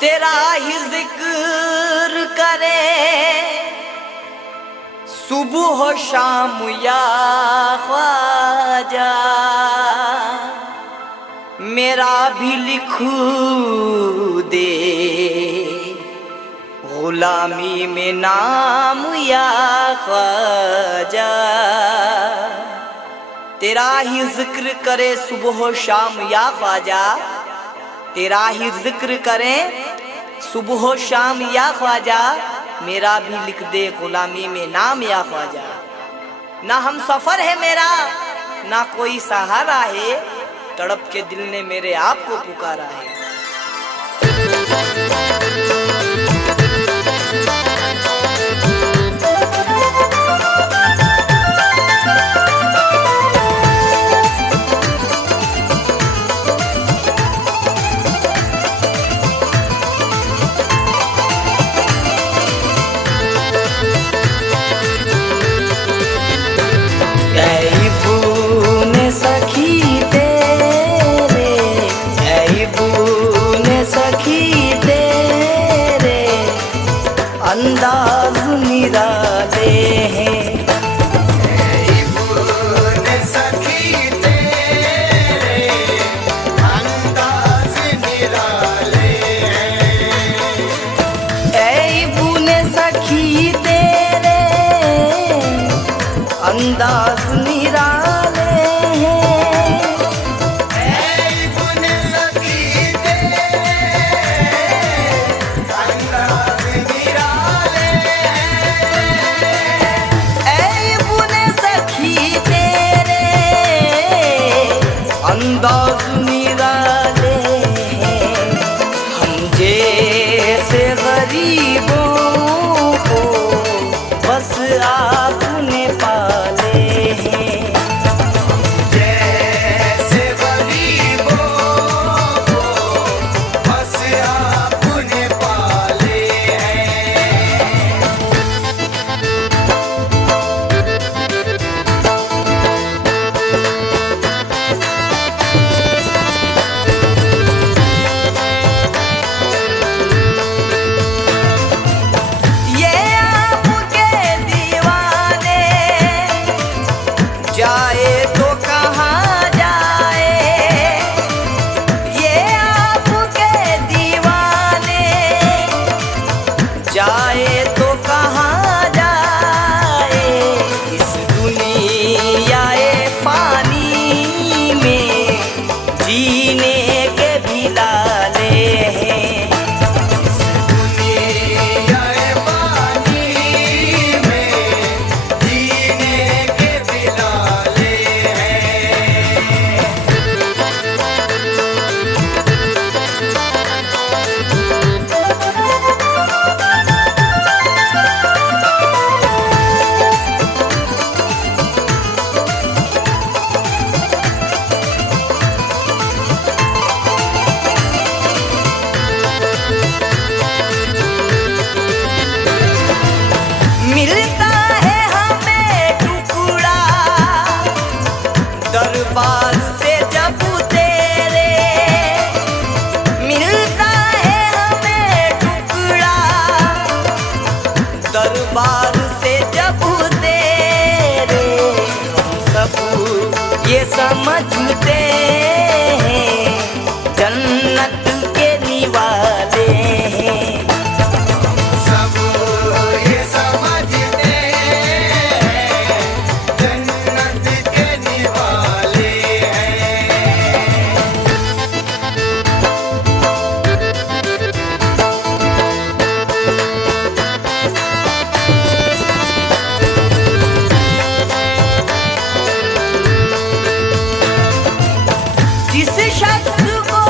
तेरा ही जिक्र करे सुबह हो शाम या ख्वाजा, मेरा भी लिखू दे गुलामी में नाम या ख्वाजा। तेरा ही जिक्र करे सुबह हो शाम या ख्वाजा, तेरा ही जिक्र करें सुबह हो शाम या ख्वाजा, मेरा भी लिख दे गुलामी में नाम या ख्वाजा। ना हम सफर है मेरा ना कोई सहारा है, तड़प के दिल ने मेरे आप को पुकारा है। अंदाज निराले हैं सखी तेरे, अंदाज निराले हैं। ऐ बुने सखी तेरे अंदाज निराले हैं। ऐ बुने सखी तेरे, अंदाज निराले अंदाज निराले हैं। हम जैसे गरीबों को बस आपने पाले हैं। जैसे गरीबों को बस आपने पाले हैं। जाए तो कहाँ जाए, ये आपके दीवाने जाए तो कहाँ जाए। इस दुनिया फानी में जीने के भी लाले हैं। दुनिया पानी में जीने के बिलाले हैं। मिलता है हमें टुकड़ा दरबार से जब तेरे, मिलता है हमें टुकड़ा दरबार से जब तेरे। हम सब ये समझते हैं जन्नत के निवाले हैं। सब ये समझते हैं जन्नत के निवाले हैं। जिस शख्स को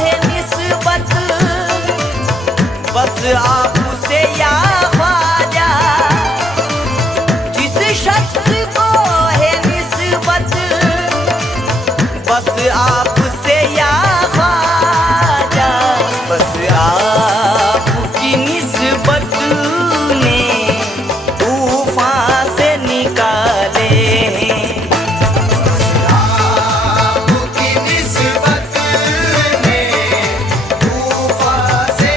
है निस्बत बस आपसे या ख्वाजा, जिस शख्स को है निस्बत बस आपसे या ख्वाजा। बस आपकी निस्बत ने तूफान से निकाले हैं। आपकी निस्बत ने तूफान से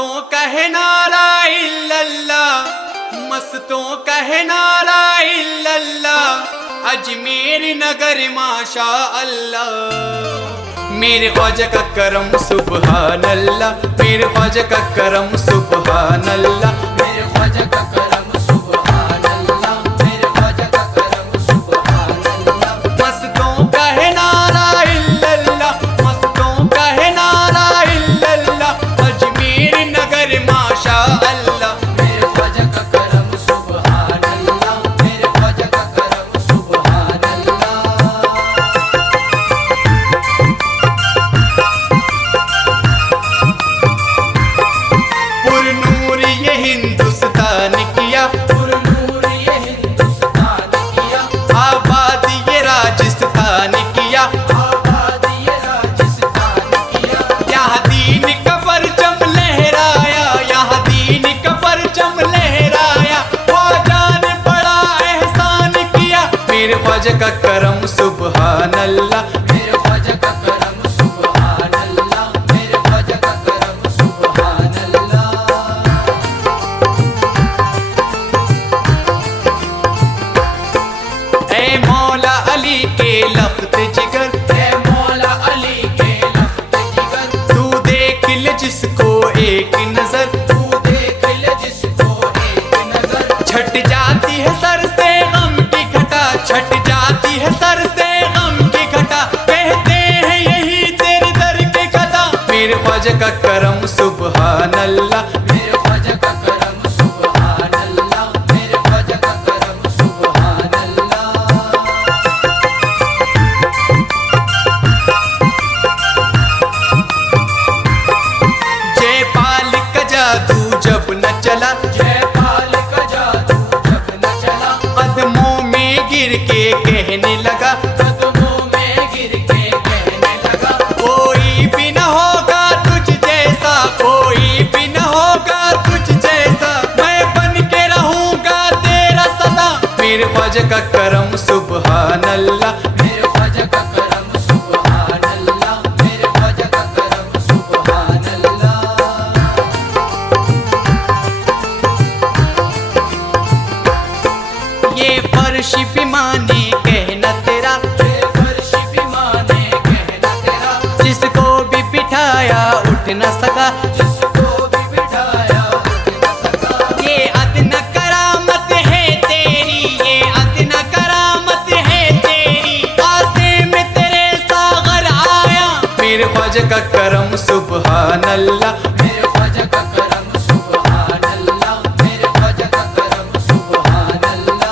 मस्तों कहे नारा इल्लल्लाह, मस्तों कहे नारा इल्लल्लाह, अजमेर नगर माशा अल्लाह। मेरे ख्वाजा का करम सुबहान अल्लाह, मेरे ख्वाजा का करम सुबहान अल्लाह, मेरे ख्वाजा का करम सुबहान अल्लाह, मेरे ख्वाजा का करम सुबहान अल्लाह। मस्तों कहे नारा इल्लल्लाह, मस्तों कहे नारा इल्लल्लाह, अजमेर नगर माशा अल्लाह। मेरे ख्वाजा का करम सुबहान अल्लाह, मेरे ख्वाजा का करम सुबहान अल्लाह। पुरनूर ये हिंदुस्तान किया, पुरनूर ये हिंदुस्तान किया, आबाद ये राजस्थान किया, आबाद ये राजस्थान किया। यहाँ दीन का परचम लहराया, यहाँ दीन का परचम लहराया, ख्वाजा ने बड़ा एहसान किया। मेरे ख्वाजा का करम सुबहान अल्लाह, मेरे ख्वाजा का करम सुबहान अल्लाह, मेरे ख्वाजा का करम सुबहान अल्लाह। ऐ मौला अली के लफ्त जिगर, ऐ मौला अली के लफ्त जिगर, तू देख ले जिसको एक नजर, तू देख ले जिसको एक नजर। छट जाती है सर से गम की घटा, छट जाती है सर से गम की घटा, कहते हैं यही तेरे दर के कदा। मेरे ख्वाजा का करम सुबहान अल्लाह, मेरे ख्वाजा का करम सुबहान अल्लाह, मेरे ख्वाजा का करम सुबहान अल्लाह। जयपाल का जादू जब न चला, जयपाल का जादू जब न चला, कदमों में गिर के कहने लगा, कदमों में गिर के कहने लगा, कोई भी न होगा तुझ जैसा, कोई भी न होगा तुझ जैसा, मैं बन के रहूंगा तेरा सदा। मेरे ख्वाजा का करम सुबहान अल्लाह, मेरे ख्वाजा का करम सुबहान अल्लाह, मेरे ख्वाजा का करम सुबहान अल्लाह। ये फर्श भी माने कहना तेरा, ये फर्श भी माने कहना तेरा, जिसको भी बिठाया उठ न सका, जिसको भी बिठाया उठ न सका। ये अदना करामत है तेरी, ये अदना करामत है तेरी, आसे में तेरे सागर आया। मेरे ख्वाजा का करम सुबहान अल्लाह, मेरे ख्वाजा का करम सुबहान अल्लाह, मेरे ख्वाजा का करम सुबहान अल्लाह।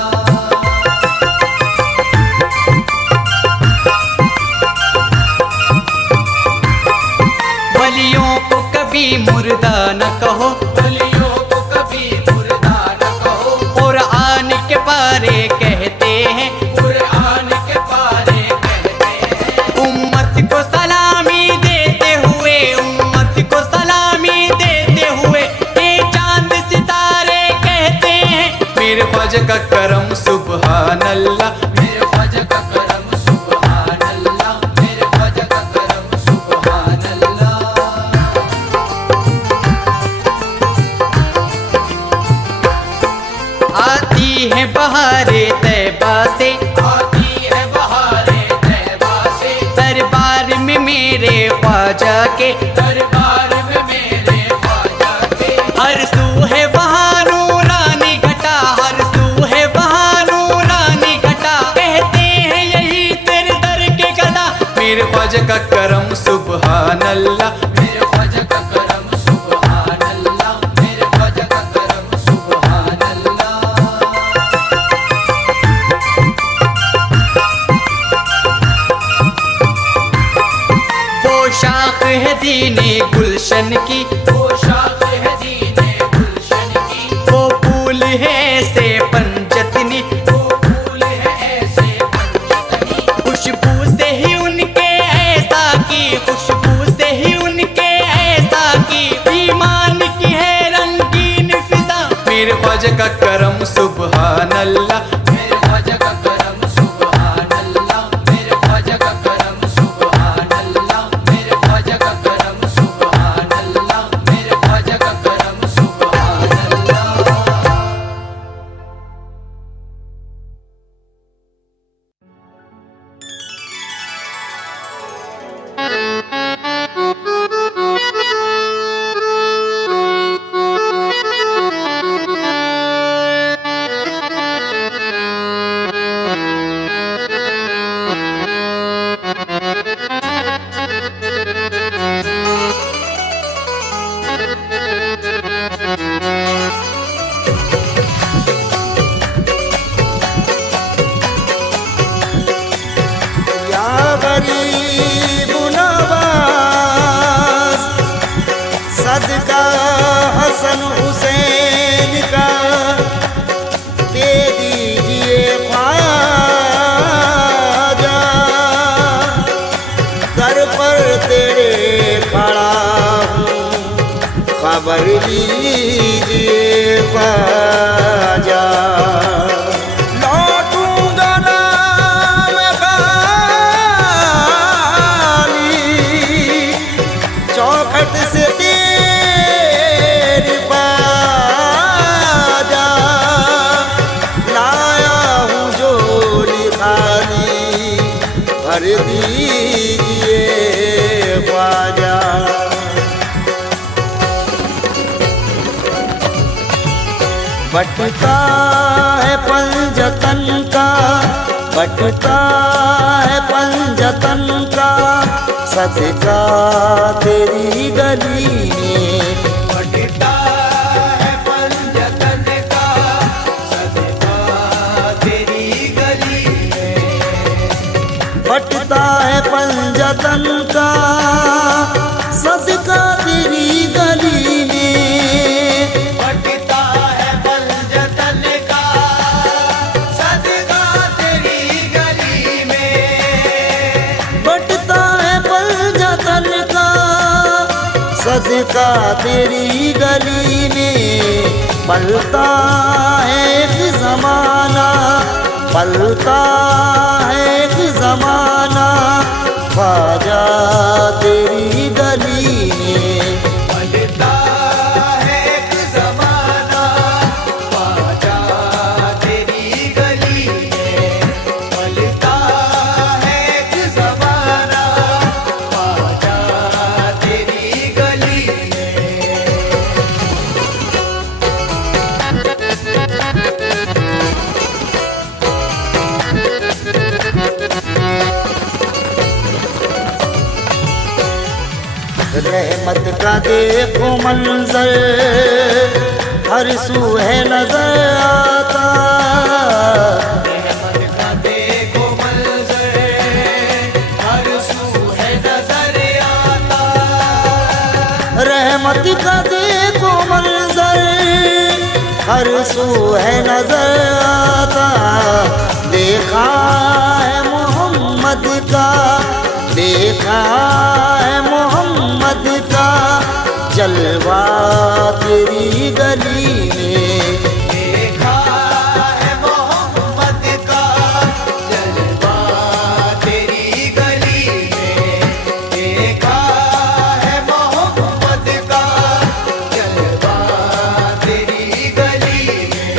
वलियों को कभी मुर्दा न कहो, वलियों को कभी मुर्दा न कहो, कुरान के बारे कहते हैं, कुरान के बारे कहते हैं। उम्मत को सलामी देते हुए, उम्मत को सलामी देते हुए, ये चांद सितारे कहते हैं। मेरे ख्वाजा का करम सुबहान अल्लाह, मेरे ख्वाजा का करम सुबहान अल्लाह, मेरे ख्वाजा का करम सुबहान अल्लाह। आती है बहारे तैबा से, आती है बहारे तैबा से, दरबार में मेरे ख्वाजा के, दरबार में मेरे ख्वाजा के। हर सू है वहाँ नूरानी घटा, हर सू है वहाँ नूरानी घटा, कहते हैं यही तेरे दर के गदा। मेरे ख्वाजा का करम सुबहान अल्लाह, मेरे ख्वाजा का करम सुबहान अल्लाह, मेरे ख्वाजा का करम सुबहान अल्लाह। वो शाख है दीने गुलशन की, वो शाख है दीने गुलशन की, वो फूल है ऐसे पंजतनी, वो फूल है ऐसे पंजतनी, खुशबू से ही उनके ऐसा की, खुशबू से ही उनके ऐसा की, ईमान की है रंगीन फिजा। मेरे ख्वाजा का करम सुबहान अल्लाह, मेरे ख्वाजा का करम सुबहान अल्लाह, मेरे ख्वाजा का करम सुबहान अल्लाह, मेरे ख्वाजा का करम सुबहान अल्लाह, मेरे ख्वाजा का सदका हसन हुसैन का दे दीजिए ख्वाजा, दर पर तेरे खड़ा हूँ खबर लीजिए ख्वाजा। लौटूंगा ना मैं खाली, चौखट से तेरी बाजा, लाया हूँ झोली खाली भर दीजिए ख्वाजा। बटता है पंजतन का, बटता है पंजतन का, सदका तेरी गली में। बटता है पंजतन का, सदका तेरी गली में। बटता है पंजतन का, सदका तेरी गली में। बटता है पंजतन का, सदका तेरी गली में। बटता है पंजतन का, सदका तेरी गली में। पलता है एक जमाना, पलता है एक जमाना, ख्वाजा तेरी गली में। पलता है एक ज़माना, ख्वाजा तेरी गली में। पलता है एक ज़माना, ख्वाजा तेरी गली में। रहमत का देखो मंजर, हर सू है नजर आता। रहमत का देखो मंजर, हर सू है नजर आता। रहमत का देखो मंजर, हर सू है नजर आता। देखा है मोहम्मद का, देखा है मोहम्मद का, जलवा तेरी गली में। देखा है मोहम्मद का, जलवा तेरी गली में। देखा है मोहम्मद का, जलवा तेरी गली में।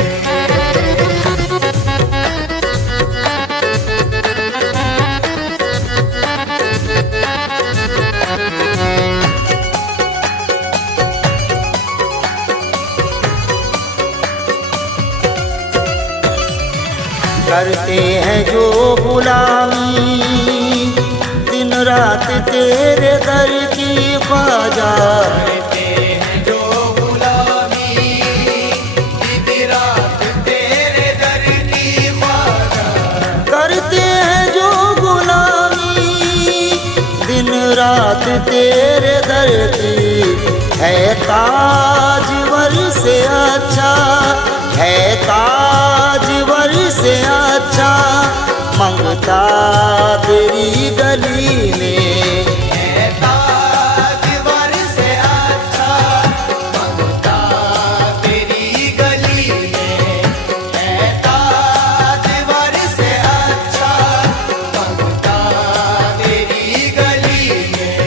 करते हैं जो गुलामी दिन रात तेरे दर की ख्वाजा। करते हैं जो गुलामी, दिन रात तेरे दर की ख्वाजा। करते हैं जो गुलामी दिन रात तेरे दर की, है ताजवर से अच्छा, है ताजवर से अच्छा, मंगता तेरी गली में। है ताजवर से अच्छा, मंगता तेरी गली में। है ताजवर से अच्छा, मंगता तेरी गली में।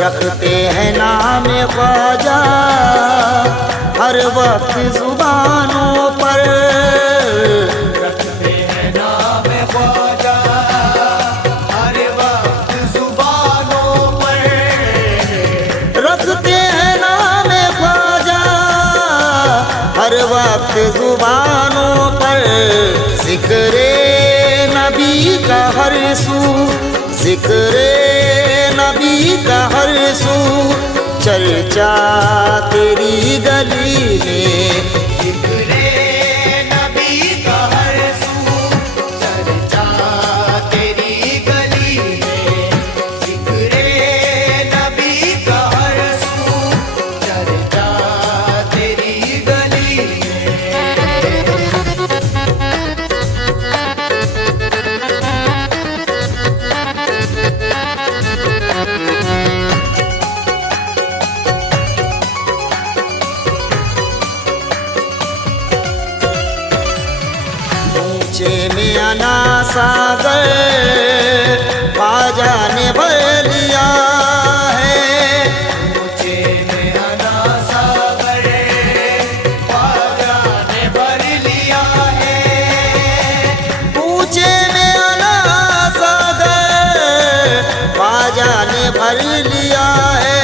रखते हैं नाम ख्वाजा हर वक्त जुबानों पर। रखते हैं नाम ख्वाजा हर वक्त जुबानों पर। रखते हैं नाम ख्वाजा हर वक्त जुबानों पर। जिक्रे नबी का हर सू, जिक्रे नबी का हर सू चर्चा तेरी गली में। जिक्रे नबी का हर सू चर्चा तेरी गली में। जिक्रे नबी का हर सू चर्चा तेरी गली में। ऊंचे में अना सागर ख्वाजा ने भर लिया है। ऊंचे में अना सागर ख्वाजा ने भर लिया है। ऊंचे में अना सागर ख्वाजा ने भर लिया है।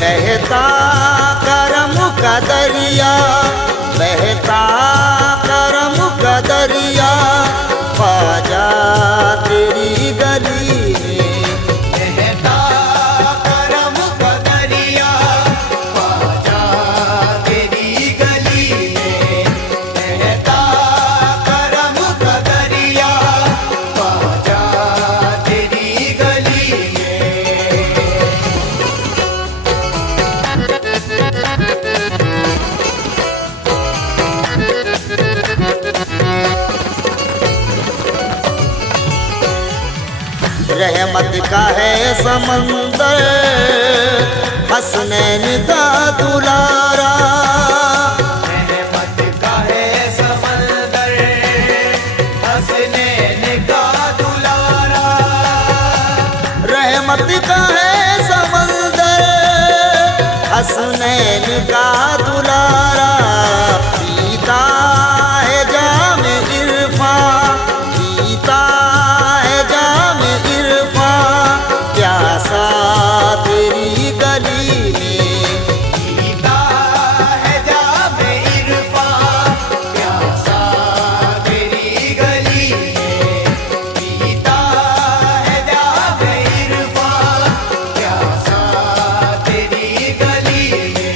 बहता करम का दरिया, बहता करम का दरिया ख्वाजा तेरी गली में। बहता करम का दरिया ख्वाजा तेरी गली में। बहता करम का दरिया ख्वाजा तेरी गली में। रहमत का है समंदर हसनैन का दुलारा। रहमत का है समंदर हसनैन का दुलारा। रहमत का है समंदर हसनैन का दुलारा। पीता है जाम इरफा, पीता है जाम इरफा प्यासा तेरी गली में। पीता है जामे इरफा प्यासा तेरी गली में। पीता है जामे इरफा प्यासा तेरी गली में।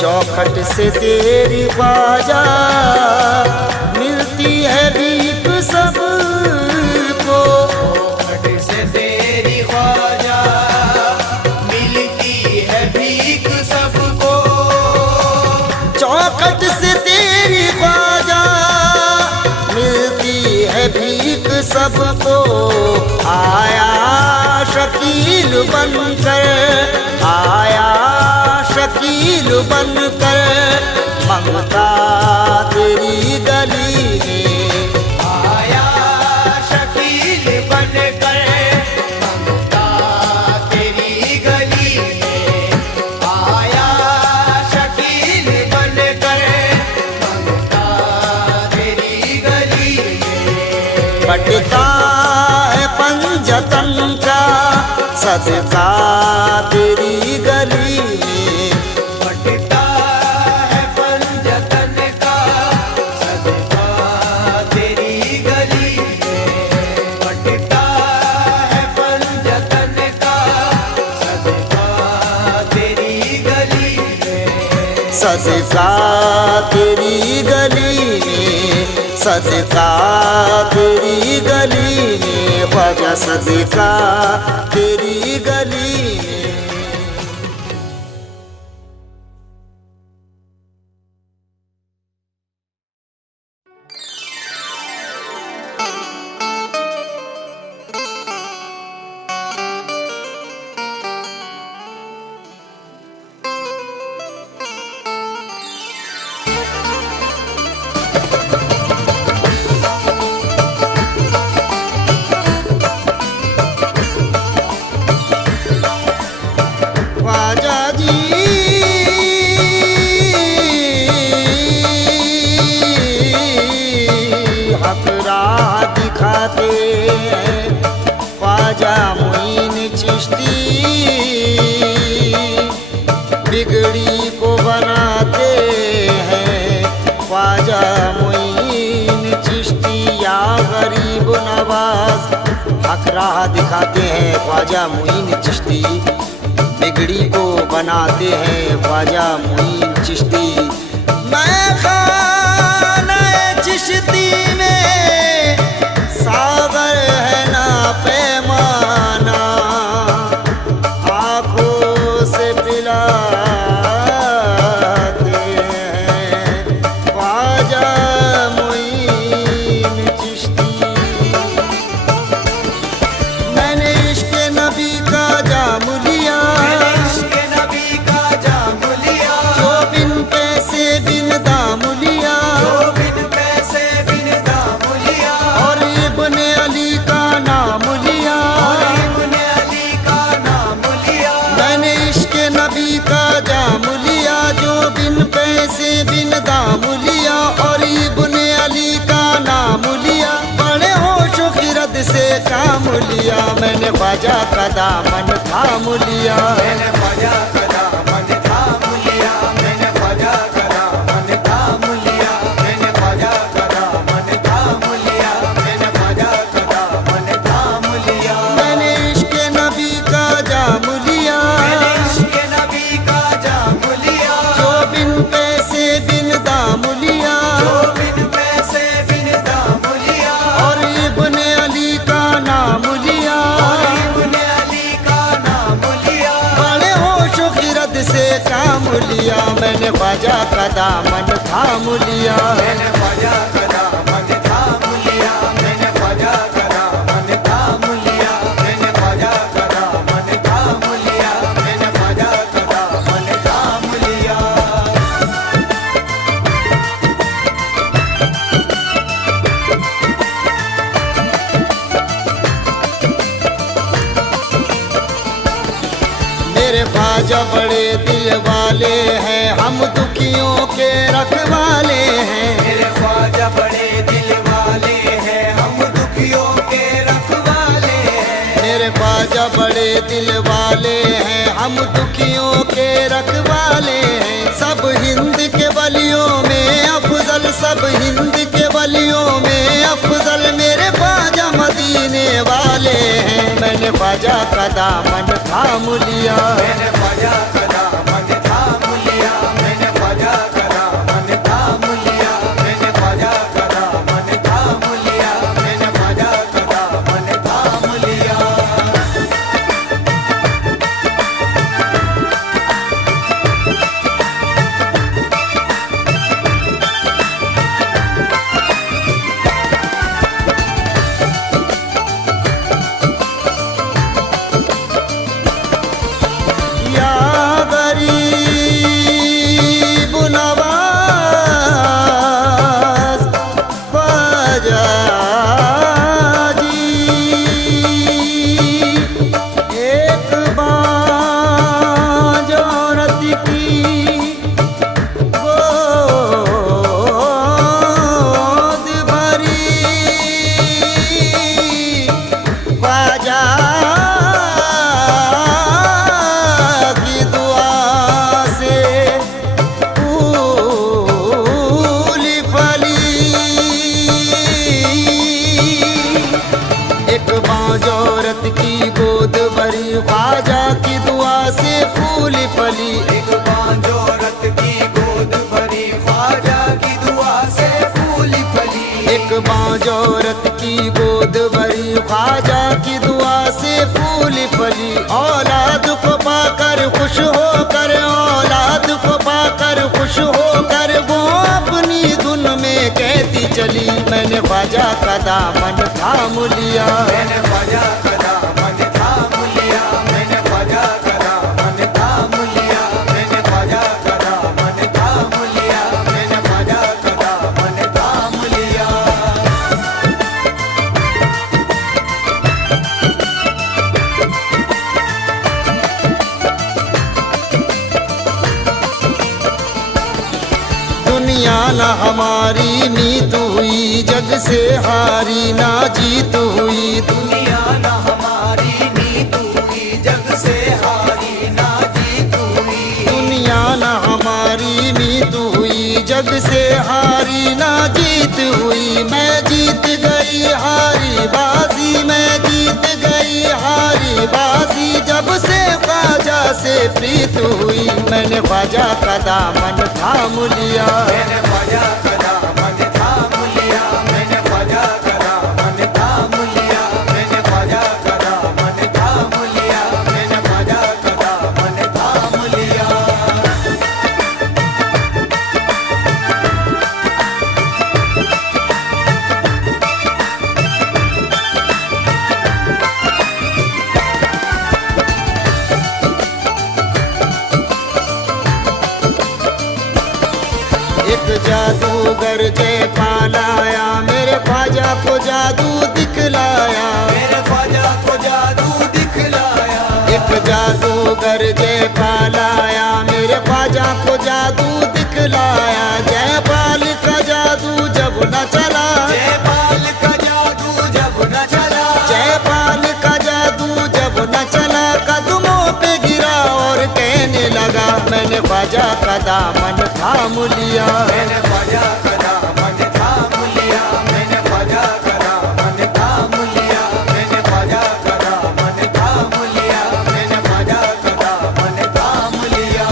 चौखट से तेरी ख्वाजा मिलती है भीख सबको। चौखट से तेरी ख्वाजा मिलती है भीख सबको। चौखट से तेरी ख्वाजा मिलती है भीख सबको। आया शकील बनकर, आया शकील बनकर ममता तेरी गली में। आया शकील बनकर ममता तेरी गली में। आया शकील बनकर ममता तेरी गली में। बटता है पंजतन का सदका तेरी गली में। बटता है पंजतन का सदका तेरी गली में। बटता है पंजतन का सदका तेरी गली में। सदका तेरी गली में, सदका तेरी गली में ख्वाजा सदका तेरी गली में। चिश्ती बिगड़ी को बनाते हैं ख्वाजा मोइन चिश्ती या गरीब नवाज। हक राह दिखाते हैं ख्वाजा मोइन चिश्ती, बिगड़ी को बनाते हैं ख्वाजा मोइन चिश्ती। मैं खाना चिश्ती में सागर है ना पैमाना, आँखों से पिलाते हैं ख्वाजा मोइन चिश्ती। मैंने इश्क नबी का जाम लिया, जो बिन पैसे बिन दाम लिया, और इब्ने अली का नाम लिया। मैंने इश्क नबी का जाम लिया, जो बिन पैसे बिन दाम लिया, और इब्ने अली का नाम लिया। बड़े होशो खिरद से काम लिया, मैंने ख्वाजा का दामन थाम लिया। मैंने इश्क नबी का जाम लिया, जो बिन पैसे बिन दाम लिया, और इब्ने अली का नाम लिया। बड़े होशो खिरद से काम लिया, मैंने ख्वाजा का दामन थाम लिया। मेरे ख्वाजा बड़े दिल वाले हैं, हम दुखियों के रखवाले हैं। मेरे ख्वाजा बड़े दिल वाले हैं, हम दुखियों के रखवाले हैं। मेरे ख्वाजा बड़े दिल वाले हैं, हम दुखियों के रखवाले हैं। सब हिंद के वलियों में अफजल, सब हिंद के वलियों में अफजल मेरे ख्वाजा मदीने वाले हैं। मैंने ख्वाजा का दामन थाम लिया, मैंने ख्वाजा का दामन थाम लिया, मैंने ख्वाजा का दामन थाम लिया, मैंने ख्वाजा का दामन थाम लिया, मैंने ख्वाजा का दामन थाम लिया। या गरीब नवाज ख्वाजा जी, एक बाज औरत की गोद भरी, ख्वाजा की दुआ से फूली फली। एक बाज औरत की गोद भरी, ख्वाजा की दुआ से फूली फली। एक बांझ औरत की गोद भरी, ख्वाजा की दुआ से फूली फली। एक बाज औरत की गोद भरी, ख्वाजा की दुआ से फूली फली। औलाद को पाकर खुश होकर, औलाद को पाकर खुश होकर, वो अपनी धुन में कहती चली, मैंने ख्वाजा का दामन थाम लिया। मैंने ख्वाजा का दामन थाम लिया, मैंने ख्वाजा का दामन थाम लिया, मैंने ख्वाजा का दामन थाम लिया, मैंने ख्वाजा का दामन थाम लिया। दुनिया न हमारी मीत हुई, जग से हारी ना जीत हुई। दुनिया न हमारी नीत हुई, ख्वाजा का दामन थाम लिया। मैंने ख्वाजा का दामन थाम लिया, मैंने ख्वाजा का दामन थाम लिया, मैंने ख्वाजा का दामन थाम लिया, मैंने ख्वाजा का दामन थाम लिया। एक जादूगर जयपाल आया, मेरे ख्वाजा को जादू दिखलाया। मेरे ख्वाजा को जादू दिखलाया। एक जादूगर जयपाल आया, मेरे ख्वाजा को जादू दिखलाया। जयपाल का जादू जब न चला, जयपाल का जादू जब न चला, जयपाल का जादू जब न चला, कदमों पे गिरा और कहने लगा, मैंने ख्वाजा का दामन थाम लिया। मैंने ख्वाजा का दामन थाम लिया, मैंने ख्वाजा का दामन थाम लिया, मैंने ख्वाजा का दामन थाम लिया, मैंने ख्वाजा का दामन थाम लिया।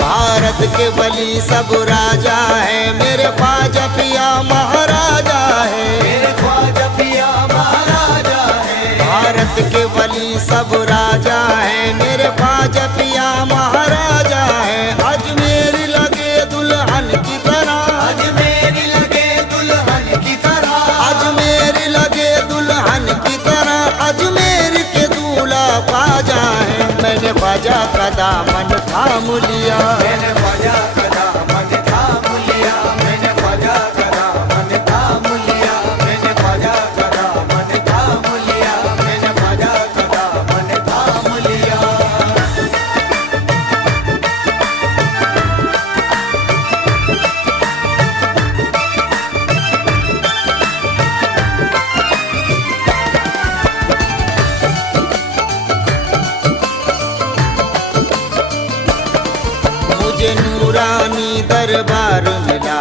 भारत के वली सब राजा है, मेरे ख्वाजा पिया महाराजा है। मेरे ख्वाजा पिया महाराजा है। भारत के वली सब राजा है, मेरे ख्वाजा पिया महाराजा है। अजमेर लगे दुल्हन की तरह, अजमेर लगे दुल्हन की तरह, अजमेर लगे दुल्हन की तरह, अजमेर के दूल्हा ख्वाजा है। मैंने ख्वाजा का दामन थाम लिया। मैंने ख्वाजा का दामन थाम लिया, मैंने ख्वाजा का दामन थाम लिया, मैंने ख्वाजा का दामन थाम लिया, मैंने ख्वाजा का दामन थाम लिया। मुझे नूरानी दरबार मिला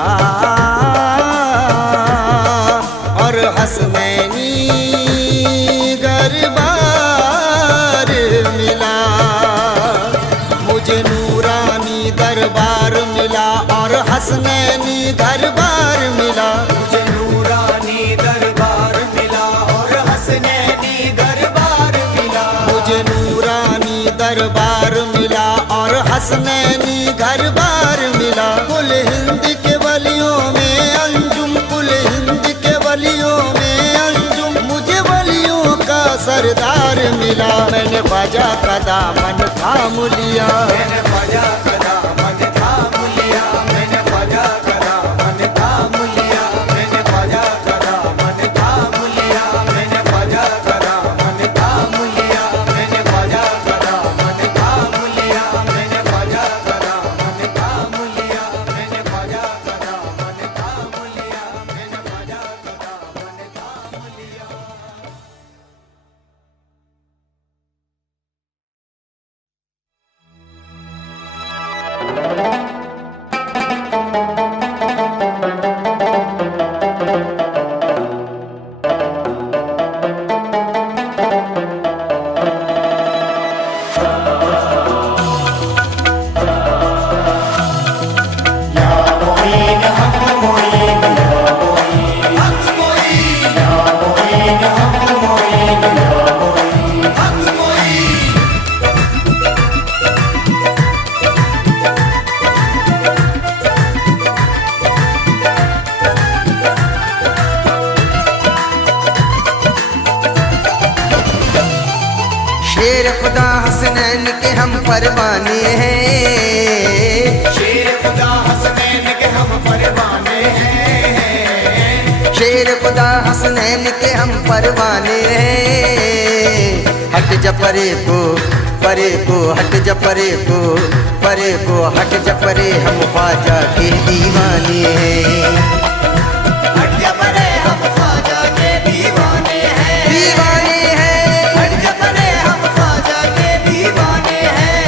और हसनैनी दरबार मिला। मुझे नूरानी दरबार मिला और हसनैनी दरबार मिला। मुझे नूरानी दरबार मिला और हसनैनी दरबार मिला। मुझे नूरानी दरबार मिला और हसनैनी दरबार मिला। कुल हिंद के वलियों में अंजुम, कुल हिंद के वलियों में अंजुम, मुझे वलियों का सरदार मिला। मैंने ख्वाजा का दामन थाम लिया। मैंने ख्वाजा का दामन थाम लिया, मैंने ख्वाजा का दामन थाम लिया, मैंने ख्वाजा का दामन थाम लिया, मैंने ख्वाजा का दामन थाम लिया, मैंने ख्वाजा का दामन थाम लिया, मैंने ख्वाजा का दामन थाम लिया, मैंने ख्वाजा का दामन थाम लिया, मैंने ख्वाजा का दामन थाम लिया। शेर खुदा हसनैन के हम परवाने हैं। शेर खुदा हसनैन के हम परवाने हैं। शेर खुदा हसनैन के हम परवाने हैं। हट जा परे को हट जा परे को हट जा परे, हम ख्वाजा के दीवाने हैं। हट जा परे, हम ख्वाजा के दीवाने हैं। दीवाने हैं, हट जा परे, हम ख्वाजा के दीवाने हैं।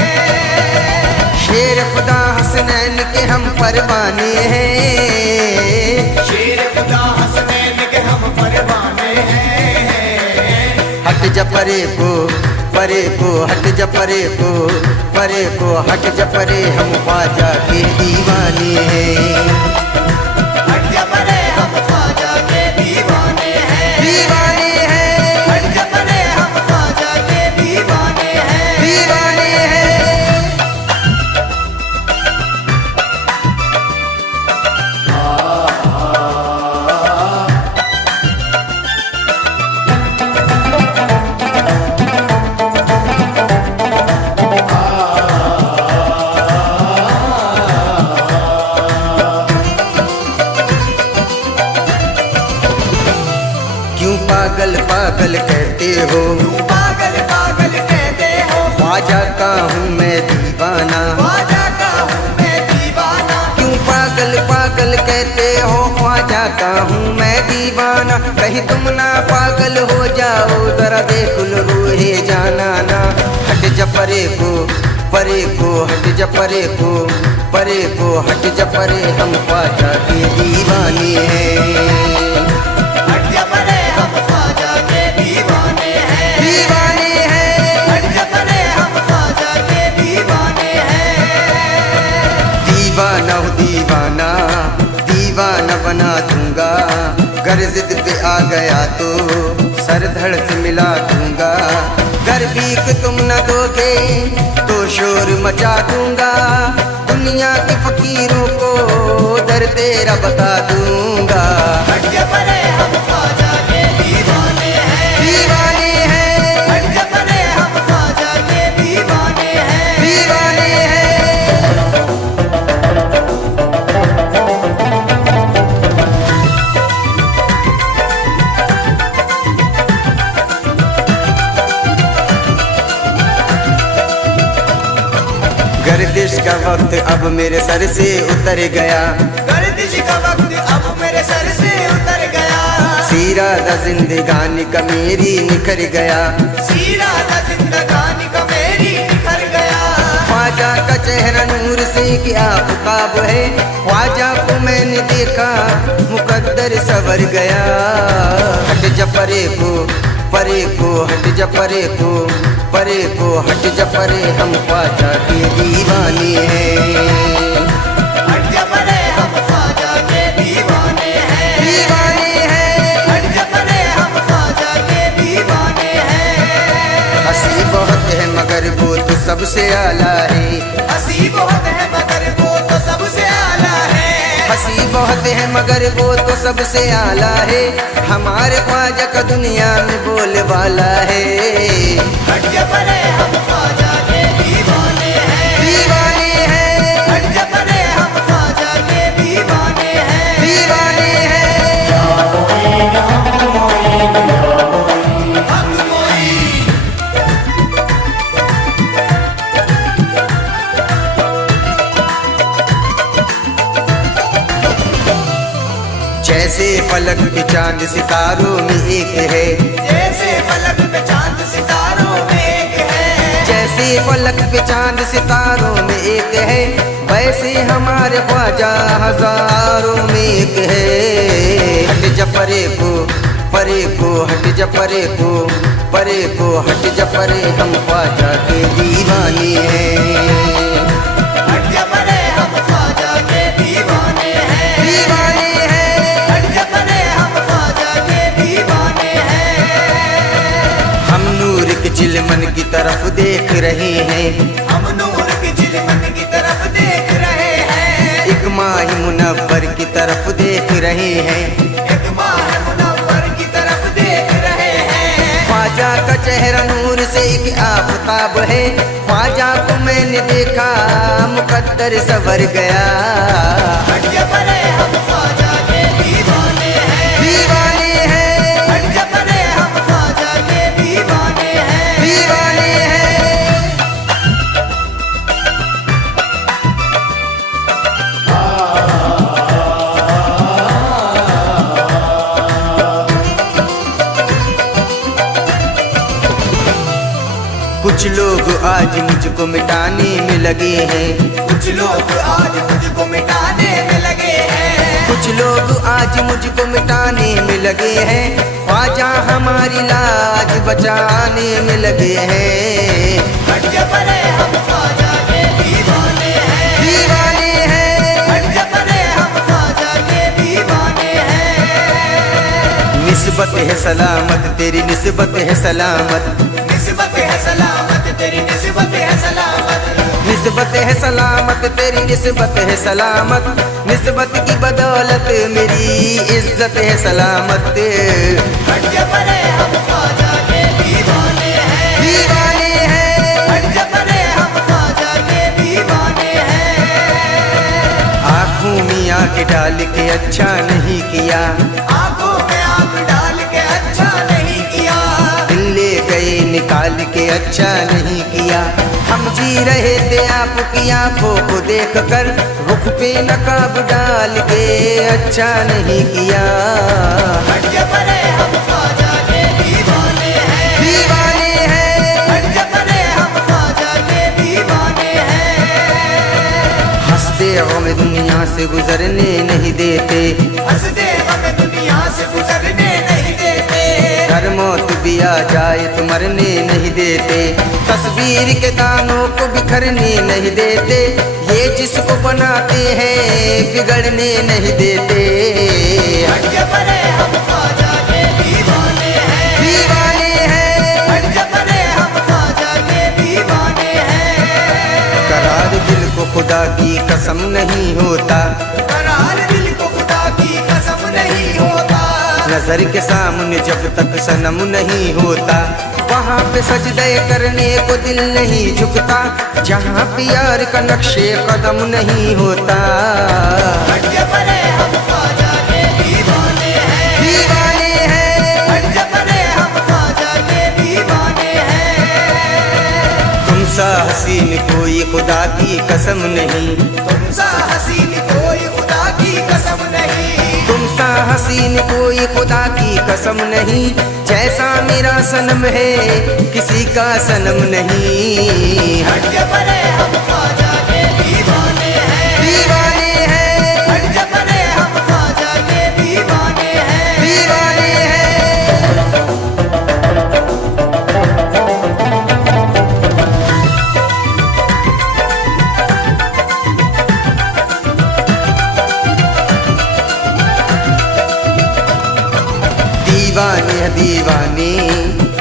शेर खुदा हसनैन के हम परवाने हैं। जा परे को हट जा परे को हट जा परे, हम ख्वाजा के दीवाने हैं। हट जा परे हम ख्वाजा के दीवाने हैं, दीवाने हैं, हट जा परे हम ख्वाजा के दीवाने हैं, दीवाने हैं। क्यों पागल पागल कहते हो, तू पागल पागल कहते हो, ख्वाजा का हूँ मैं दीवाना। ख्वाजा का हूँ मैं दीवाना, क्यों पागल पागल कहते हो, ख्वाजा का हूँ मैं दीवाना। कहीं तुम ना पागल हो जाओ, जरा देख लो रूहे जाना ना। हट जा परे को हट जा परे को हट जा परे, हम ख्वाजा के दीवाने हैं। हट जा परे हम ख्वाजा के दीवाने हैं, दीवाने हैं, हट जा परे हम ख्वाजा के दीवाने हैं। दीवाना हूँ दीवाना, दीवाना बना दूंगा। गर जिद पे आ गया तो सर धड़ से मिला दूंगा। गर भीख तुम न दोगे तो शोर मचा दूंगा। दुनिया के फकीरों को दर तेरा बता दूंगा। हट जा परे हम ख्वाजा के दीवाने हैं, दीवाने हैं, हट जा परे हम ख्वाजा के दीवाने हैं, दीवाने हैं। गर्दिश का वक्त अब मेरे सर से उतर गया। गर्दिश का वक्त अब मेरे सर से उतर गया। सीरा दा जिंदगानी का मेरी निखर गया। सीरा दा जिंदगानी का मेरी निखर गया। ख्वाजा का चेहरा नूर से क्या आफताब है। ख्वाजा को मैंने देखा मुकद्दर सवर गया। हट जा परे को हट जा परे को हट जा परे, हम ख्वाजा के दीवाने हैं। हट जा परे हम ख्वाजा के दीवाने हैं, दीवाने हैं, हट जा परे हम ख्वाजा के दीवाने हैं। हंसी बहुत है मगर वो तो सबसे आला है। हंसी बहुत है मगर वो तो सबसे आला है। हंसी बहुत है मगर वो तो सबसे आला है। हमारे ख्वाजा का दुनिया में बोल वाला है। हट जा परे हम ख्वाजा के दीवाने हैं, दीवाने हैं, हट जा परे हम ख्वाजा के दीवाने हैं, दीवाने हैं। हक मोई। जैसे फलक पे चांद सितारों में एक है। जैसे फलक पे चांद सितारों में एक है। जैसे फलक पे चांद सितारों में एक है, वैसे हमारे ख्वाजा हजारों में एक है। हट जा परे को हट जा परे को हट जा परे, हम ख्वाजा के दीवाने हैं। हट जा परे हम ख्वाजा के दीवाने हैं, दीवाने हैं, हट जा परे हम ख्वाजा के दीवाने हैं। हम नूर के चिलमन की तरफ देख रहे हैं। हम नूर की चिलमन की तरफ देख रहे हैं। एक माह मुनव्वर की तरफ देख रहे हैं। एक माह मुनव्वर की तरफ देख रहे हैं। ख्वाजा का चेहरा नूर से एक आफताब है। ख्वाजा को मैंने देखा मुकद्दर सवर गया। हट जा परे हम ख्वाजा के दीवाने हैं, दीवाने हैं, हट जा परे हम ख्वाजा के दीवाने हैं, दीवाने हैं। कुछ लोग आज मुझको मिटाने में लगे हैं। कुछ लोग आज मुझको मिटाने में लगे हैं। कुछ लोग आज मुझको मिटाने में लगे हैं, ख्वाजा हमारी लाज बचाने में लगे हैं। हट जा परे हम ख्वाजा के दीवाने हैं, दीवाने हैं, हट जा परे हम ख्वाजा के दीवाने हैं। निस्बत है सलामत तेरी निस्बत है सलामत, निस्बत है सलामत तेरी निस्बत है सलामत, निस्बत है सलामत तेरी निस्बत है सलामत, निस्बत की बदौलत मेरी इज्जत है सलामत। हट जा परे हम ख्वाजा के दीवाने हैं, दीवाने हैं, हट जा परे हम ख्वाजा के दीवाने हैं। आँखों में आँख डाल के अच्छा नहीं किया, आंखों में आंख डाल के अच्छा नहीं किया, दिल ले गए निकाल के अच्छा नहीं किया। हम जी रहे थे आपकी आंखों को देख कर, रुख पे नकाब डाल के अच्छा नहीं किया। हट जा परे हम ख्वाजा के दीवाने हैं, दीवाने हैं, हट जा परे हम ख्वाजा के दीवाने हैं। हंसते गम दुनिया से गुजरने नहीं देते, हंसते हमें दुनिया से गुजरने नहीं देते, घर मौत भी आ जाए तो मरने नहीं देते, तस्वीर के दानों को बिखरने नहीं देते, ये जिसको बनाते हैं बिगड़ने नहीं देते। हट जा परे हम ख्वाजा के दीवाने हैं, दीवाने हैं, हट जा परे हम ख्वाजा के दीवाने हैं। करार दिल को खुदा की कसम नहीं होता, करार दिल को खुदा की कसम नहीं होता, नजर के सामने जब तक सनम नहीं होता, वहाँ पे सजदे करने को दिल नहीं झुकता, जहाँ प्यार का नक्शे कदम नहीं होता। हट जा परे हम ख्वाजा के दीवाने हैं, दीवाने हैं, हट जा परे हम ख्वाजा के दीवाने हैं। तुम सा हसीन कोई खुदा की कसम नहीं, तुम सा हसीन कोई खुदा की कसम नहीं, तुम सा हसीन कोई खुदा की कसम नहीं, जैसा मेरा सनम है किसी का सनम नहीं। हट जा परे हम ख्वाजा के दीवाने हैं, दीवाने हैं, हट जा परे हम ख्वाजा के दीवाने हैं। दीवाने हैं। दीवाने हैं दीवाने,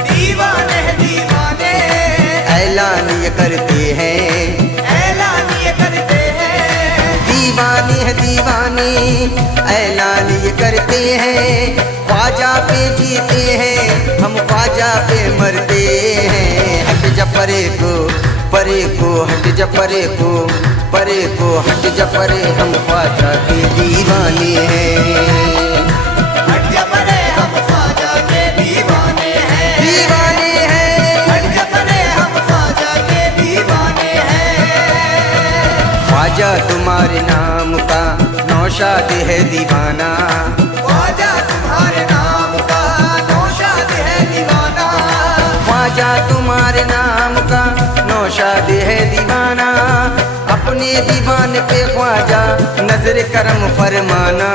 दीवाने हैं दीवाने, ऐलान ये करते हैं, ऐलान ये करते हैं। दीवाने हैं दीवाने, ऐलान ये करते हैं, ख्वाजा पे जीते हैं हम ख्वाजा पे मरते हैं। हट जा परे को हट जा परे को हट जा परे, हम ख्वाजा के दीवाने हैं। हट जा परे हम ख्वाजा के दीवाने हैं, दीवाने हैं, हट जा परे हम ख्वाजा के दीवाने हैं। ख्वाजा तुम्हारे नाम का नौशाद है दीवाना, ख्वाजा तुम्हारे नाम का नौशाद है दीवाना, ख्वाजा तुम्हारे नाम का नौशाद है दीवाना, अपने दीवान पे ख्वाजा नजर करम फरमाना।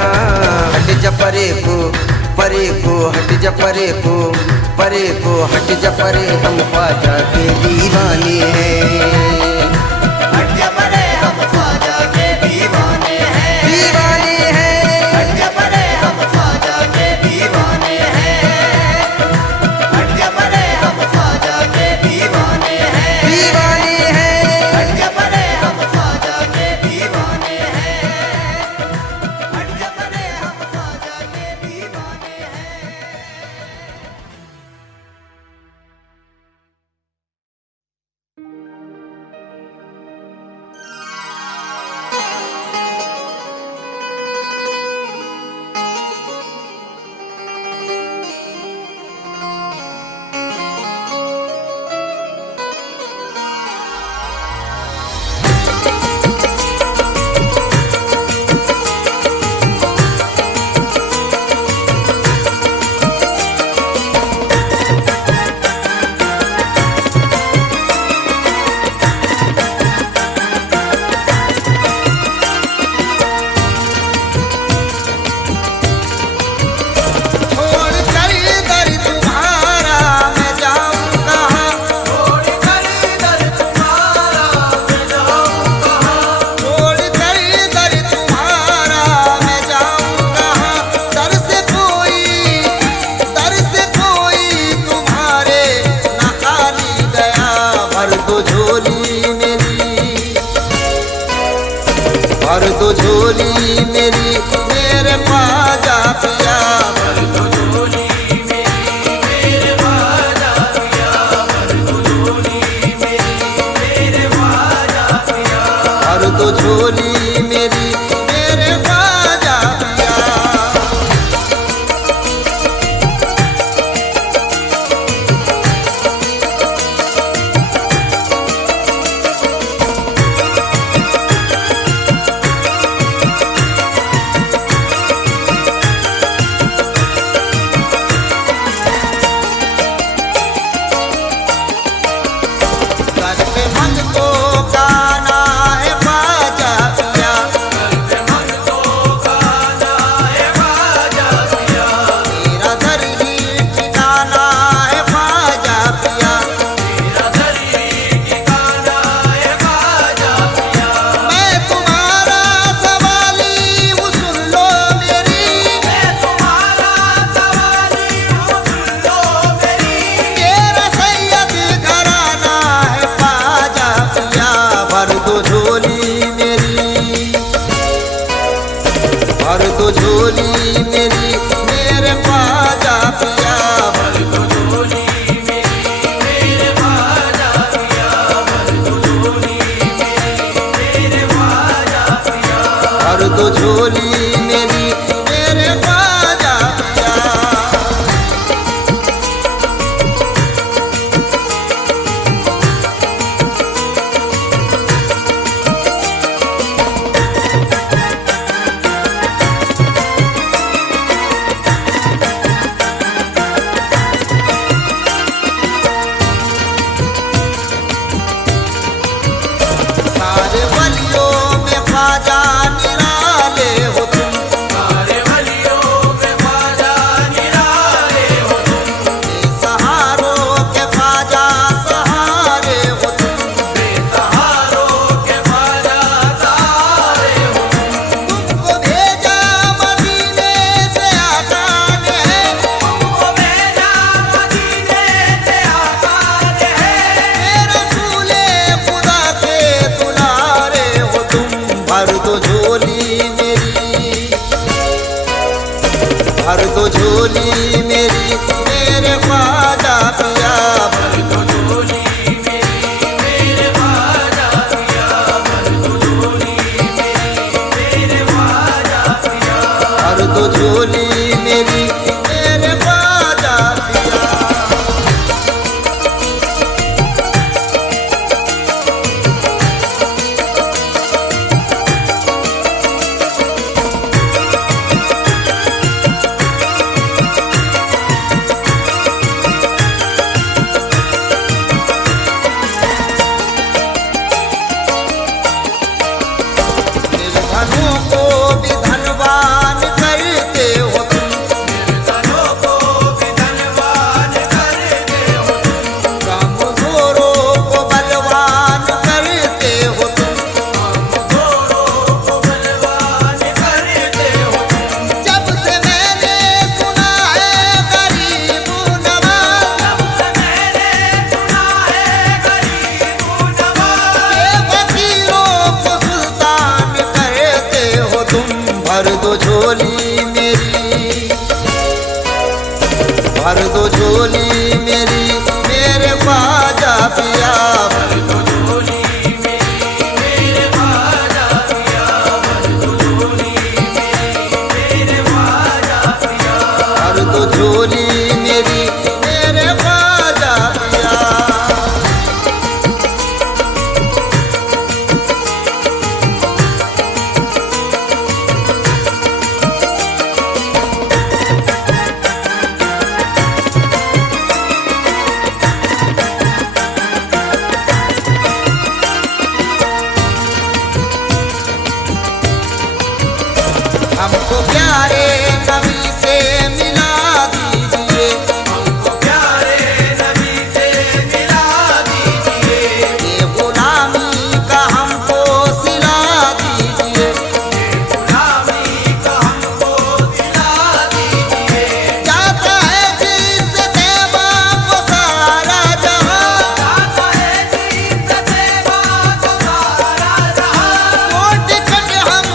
हट जा परे को हट जा परे को हट जा परे, हम ख्वाजा के दीवाने हैं। हट जा परे हम ख्वाजा के दीवाने हैं, दीवाने हैं, हट जा परे हम ख्वाजा के दीवाने हैं, हट जा परे हम ख्वाजा के दीवाने हैं, दीवाने हैं। हट जा परे हम ख्वाजा के दीवाने हैं, हट जा परे हम ख्वाजा के दीवाने हैं। भर दो झोली मेरी मेरे ख्वाजा पिया, भर दो झोली मेरी मेरे ख्वाजा पिया, भर दो झोली मेरी मेरे ख्वाजा पिया, भर दो झोली मेरी मेरे ख्वाजा पिया। घर पे भक्तों का आना है ख्वाजा पिया, घर पे भक्तों का आना है ख्वाजा पिया, मेरा घर ही ठिकाना है ख्वाजा पिया। मेरा घर ही ठिकाना है ख्वाजा पिया, मैं तुम्हारा सवाली हूँ सुन लो मेरी, मैं तुम्हारा सवाली हूँ सुन लो मेरी, मेरा सैयद घराना है ख्वाजा पिया। भर दो झोली मेरी, भर दो झोली मेरी मेरे ख्वाजा पिया, भर दो झोली मेरी मेरे ख्वाजा पिया, भर दो झोली मेरी मेरे ख्वाजा पिया, भर दो झोली मेरी मेरे ख्वाजा पिया। सारे वलियों में ख्वाजा निराले हो तुम, सारे वलियों में ख्वाजा निराले हो तुम, बेसहारों के ख्वाजा सहारे हो तुम, बेसहारों के ख्वाजा सहारे हो तुम, तुमको भेजा मदीने से आका ने, तुमको भेजा मदीने से आका ने, मेरे रसूले खुदा के दुलारे हो तुम। भर दो झोली मेरी, भर दो झोली मेरी मेरे ख्वाजा पिया, भर दो झोली मेरी मेरे ख्वाजा पिया, भर दो झोली मेरी मेरे ख्वाजा पिया, भर दो झोली मेरी मेरे ख्वाजा पिया। निर्धनों को भी धनवान करते हो तुम, निर्धनों को भी धनवान करते हो तुम, कमजोरों को बलवान करते हो तुम। कमजोरों को बलवान करते हो तुम, जब से मैंने सुना है गरीब नवाज, जब से मैंने सुना है गरीब नवाज, ये फकीरों को सुल्तान करते हो तुम। भर दो झोली मेरी, भर दो झोली मेरी मेरे ख्वाजा पिया, भर दो झोली मेरी मेरे ख्वाजा पिया, भर दो झोली मेरी मेरे ख्वाजा पिया, भर दो झोली मेरी मेरे ख्वाजा पिया। हमको प्यारे नबी से मिला दीजिए, हमको प्यारे नबी से मिला दीजिए, ये गुलामी का हमको सिला दीजिए। ये गुलामी का हमको दिला दीजिए, जाता है जिस देवा को सारा जहां, जाता है जीत देवा को सारा जहां, वो टिकट हम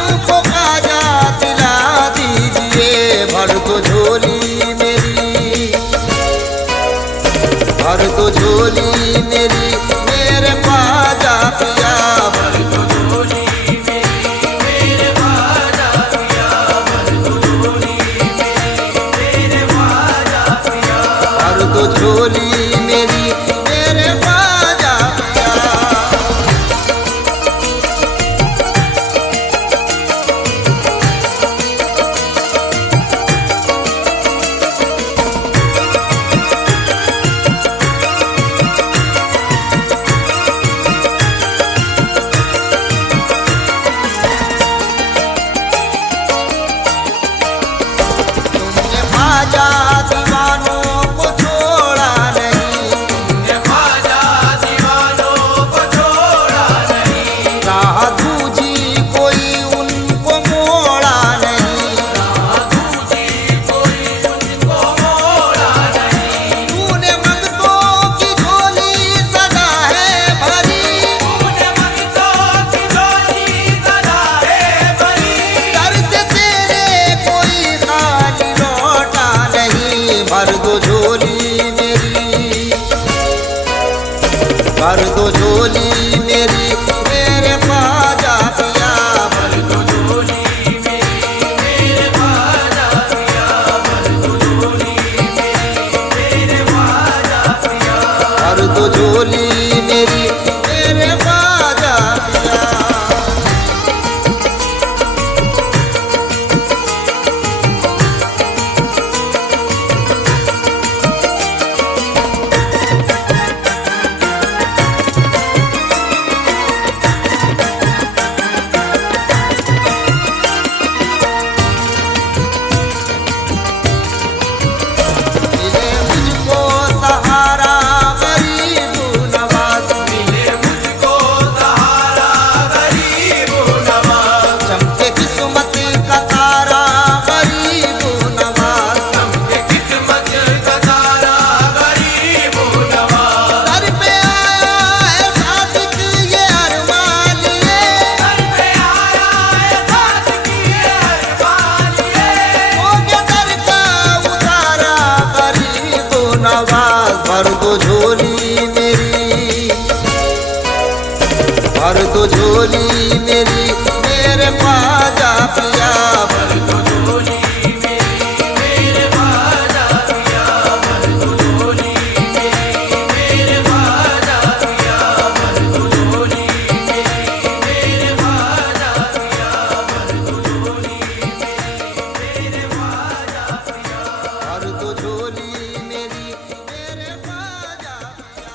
दो झोली मेरी मेरे ख्वाजा पिया, भर दो झोली मेरी मेरे ख्वाजा पिया, भर दो झोली मेरी मेरे ख्वाजा पिया, भर दो झोली मेरी मेरे ख्वाजा पिया, भर दो झोली मेरी मेरे ख्वाजा पिया, भर दो झोली मेरी मेरे ख्वाजा पिया।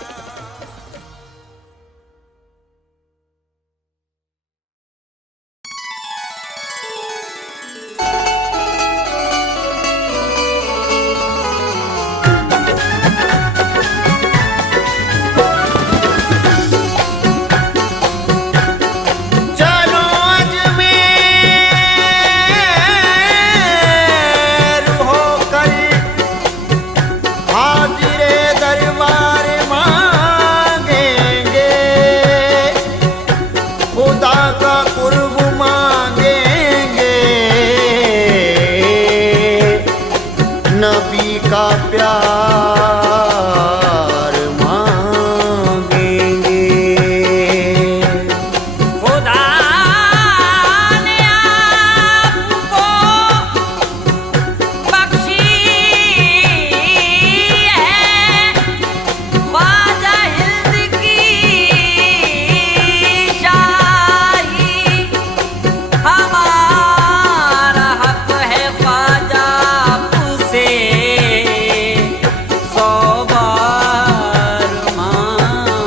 चलो अजमेर होकर हाजिरे दरबार मांगेंगे, खुदा का कुर्ब मांगेंगे, नबी का प्यार मांगेंगे। खुदा ने आपको बख्शी है ख्वाजा हिंद की शाही, हमारा हक है ख्वाजा आपसे 100 बार मांगेंगे।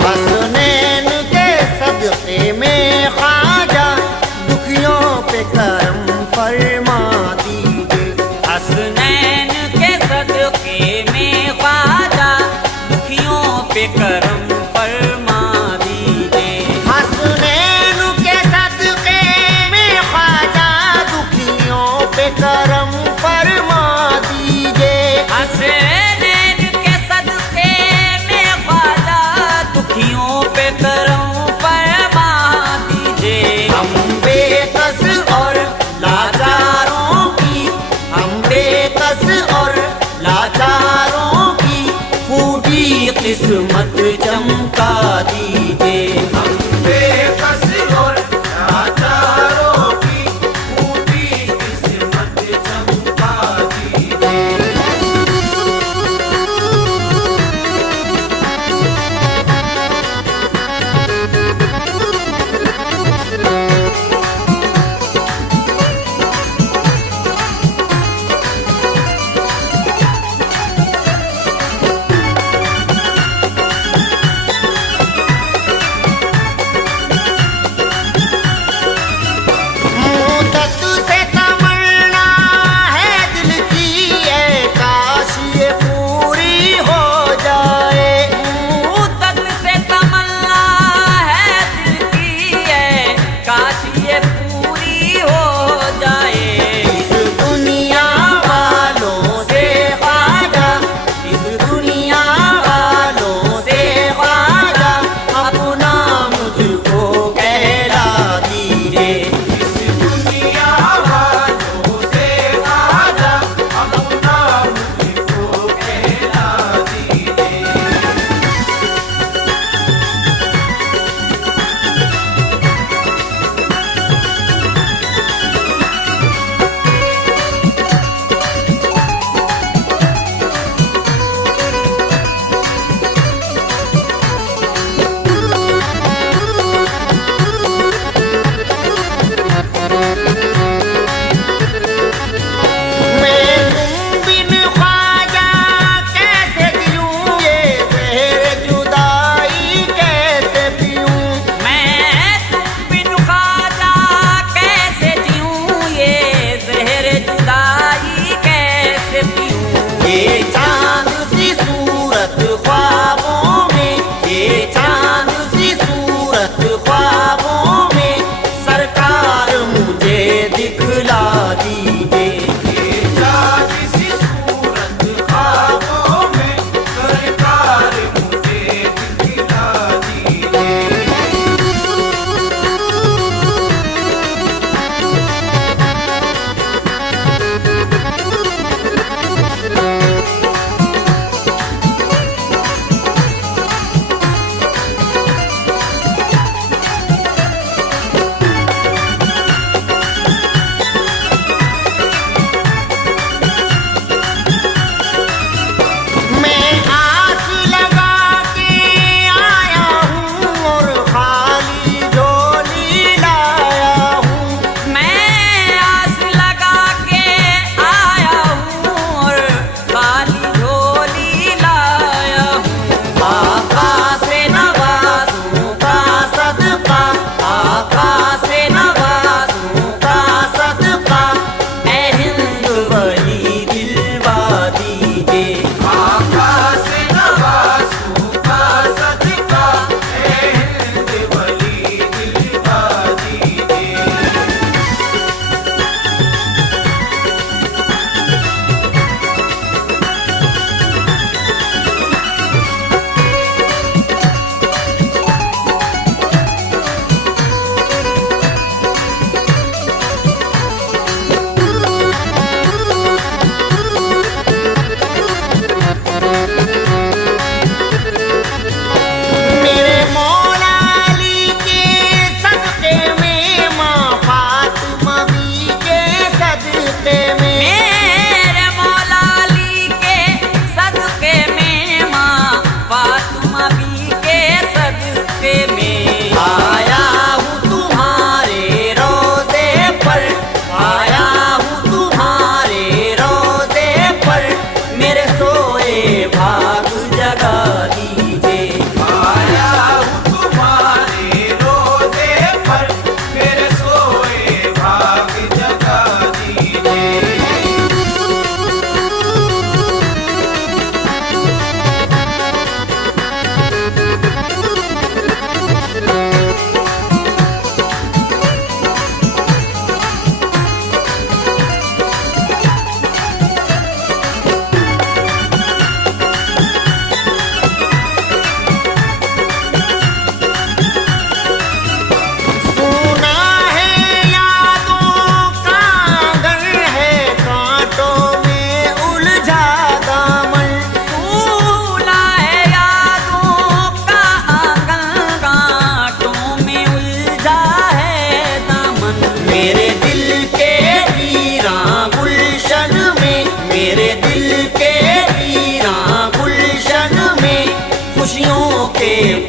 हसनैन के सदक़े में ख्वाजा दुखियों पे करम फरमा दीजिए, हसनैन के सदके में ख्वाजा दुखियों पे करम फरमा दीजिए। हसनैन के सदक़े में ख्वाजा दुखियों पे करम फरमा दीजिए, हसनैन के सदके में ख्वाजा दुखियों पे करम फरमा दीजिए। हम बेकस और लाचारों की, हम बेकस और लाचारों की फूटी किस्मत चमका दीजिए, हम बेकस और लाचारों की फूटी किस्मत चमका दीजिए।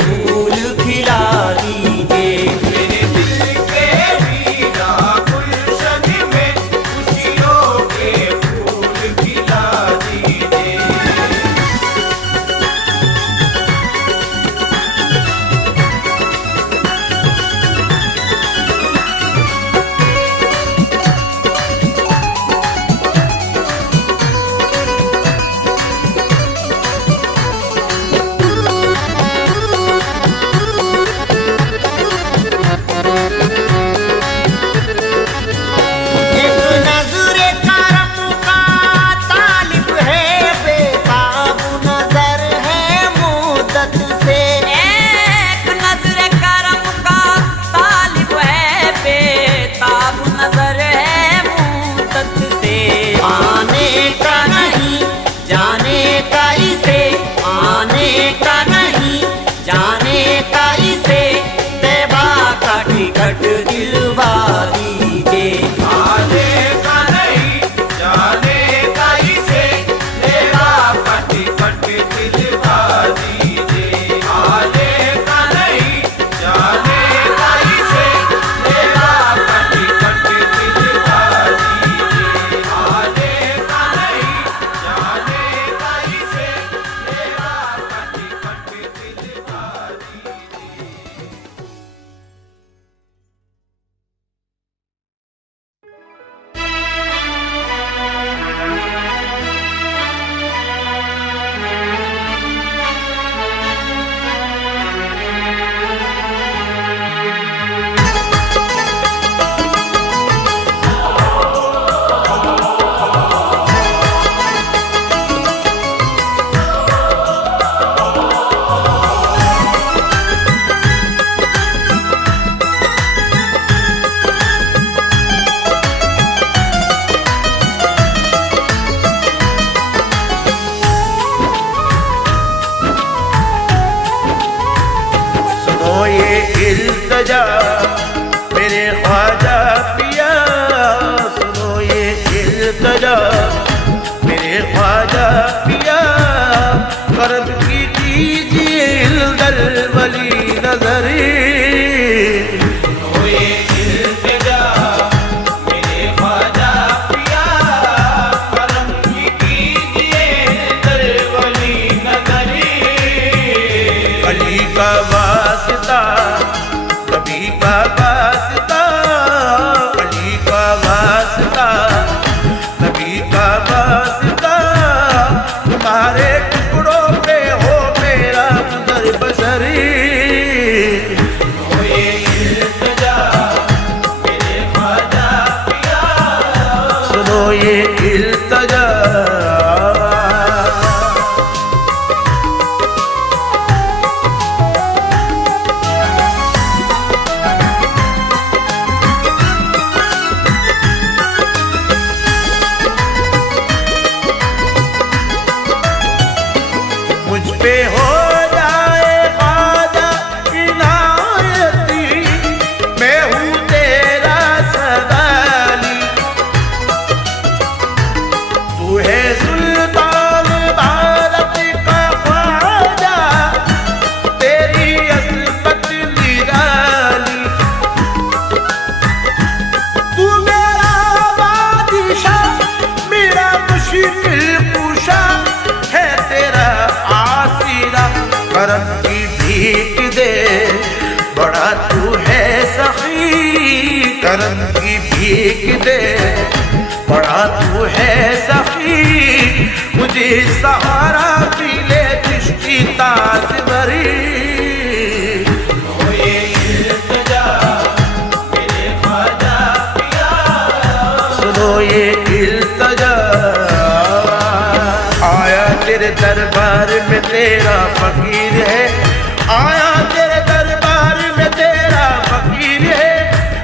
फूल खिला दीजिए। मेरे दिल के वीरा गुलशन में खुशियों के फूल खिला दीजिए। एक नजरे करम का तालिब है, बेताब नजर है मुद्दत से। एक नजर करम का तालिब है, बेताब नजर है मुद्दत से। आने का नहीं जाने का इसे, आने का नहीं जाने का इसे, तैबा का टिकट दिलवा दीजिए। आने का नहीं जाने का इसे, तेरा पटी पटी दिलवा दीजिए। आने का नहीं जाने का इसे, तेरा पटी पटी दिलवा दीजिए। आने का नहीं जाने का इसे, तेरा पटी पटी दिलवा दीजिए। सुनो ये इल्तिजा मेरे ख्वाजा पिया, सुनो ये इल्तिजा मेरे ख्वाजा पिया, करम की कीजिए दल वली नजरी। ओए इल्तिजा मेरे ख्वाजा पिया, करम की कीजिए दरवली नजरी। अली का वास्ता नबी का वास्ता, अली का वास्ता नबी का वास्ता, तुम्हारे टुकड़ों पे हो मेरा गुजर बसरी। ओए इल्तिजा मेरे ख्वाजा पिया, सुनो ये इल्तिजा मुझ पे हो जाए ख्वाजा इनायती, मैं हूँ तेरा सवाली। तू है सुल्तान भारत का ख्वाजा, तेरी अज़मत निराली। तू मेरा बादशाह मेरा मुश्किल कुशा है, तेरा आसीरा करम की भीख दे, बड़ा तू है सखी करम की भीख दे, बड़ा तू है सखी, मुझे सहारा मिले चिश्ती ताज भरी। ओए इल्तिजा मेरे ख्वाजा पिया, सुनो ये इल्तिजा आया तेरे दरबार में तेरा फकीर है, आया तेरे दरबार में तेरा फकीर है,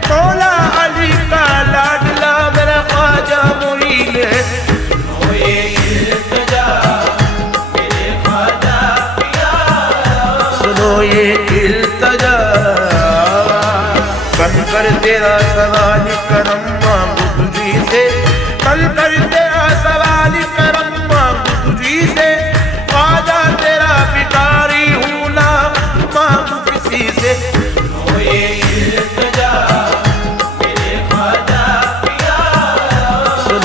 मौला अली का लाडला मेरा ख्वाजा मुईन है। ओए इल्तिजा मेरे ख्वाजा पिया, सुनो ये इल्तिजा बन कर तेरा सवाल करम मांगू तुझी से, कल कर तेरा सवाल करम मांगू तुझी से, ख्वाजा तेरा भिखारी हूँ ना